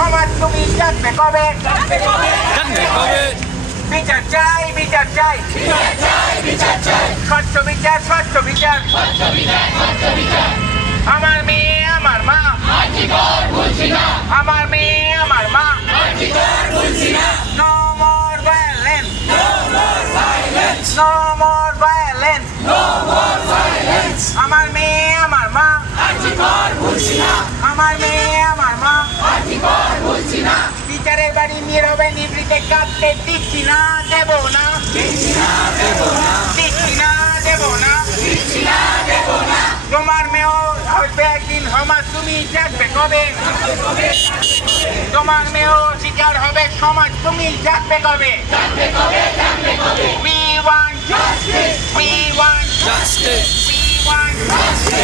সমাজ তুমি জানবে কবে? জানবে কবে? বিচার চাই, বিচার চাই, স্বচ্ছ বিচার, স্বচ্ছ বিচার। আমার মেয়ে আমার মা, আমার মেয়ে আমার মা। No more violence, no more violence. আমার মেয়ে আমার মা, আমার মেয়ে আমার মা। বিচারের বাড়ি নীরবে নিভৃতে কাঁদতে দিচ্ছি না, দেব না, দিচ্ছি না, দেব না। তোমার মেয়েও আসবে একদিন, সমাজ তুমি জানবে কবে? তোমার মেয়েও শিকার হবে, সমাজ তুমি জানবে কবে? We want justice, we want Justice. we want justice.